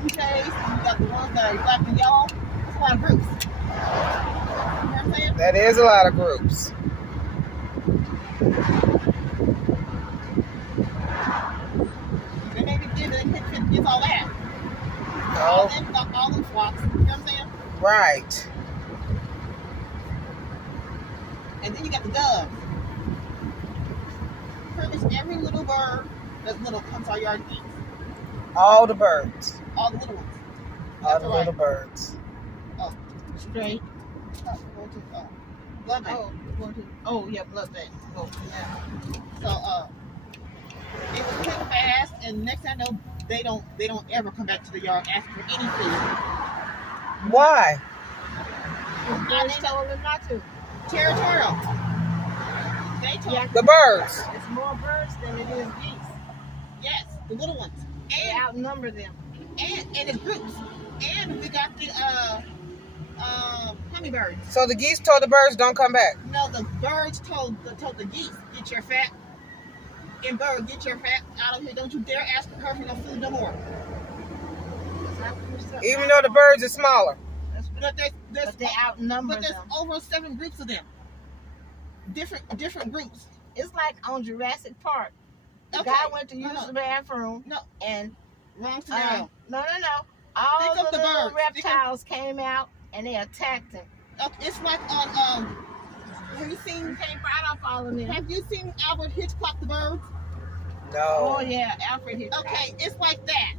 blue jays, and you got the ones that are black and yellow. That's a lot of groups. You know what I'm saying? That is a lot of groups. They maybe give it gets all that. Oh, All them flocks. You know what I'm saying? right. And then you got the doves. Pretty much every little bird that's little comes to our yard and eats. All the birds. All the little ones. All the little birds. Oh, straight. Going to blood bank. Yeah, blood bank. Oh, yeah. So it was quick, fast, and next thing I know, they don't ever come back to the yard asking for any food. Why? They told them not to. Territorial. They told The birds. It's more birds than it is geese. yes, the little ones. They And outnumber them. it's groups. And we got the hummingbirds. So the geese told the birds don't come back. No, the birds told the geese, get your fat. And bird, get your fat out of here. Don't you dare ask her for no food no more. Even though the birds are smaller. But But they outnumber there's them. over 7 groups of them. Different groups. It's like on Jurassic Park. The Okay. guy went to use the bathroom. No. And Wrong scenario. no. All Think the of the little birds. reptiles came out and they attacked him. It's like on have you He seen came right off all of them. Alfred Hitchcock the birds? No. Oh yeah, Alfred Hitchcock. Okay, it's like that.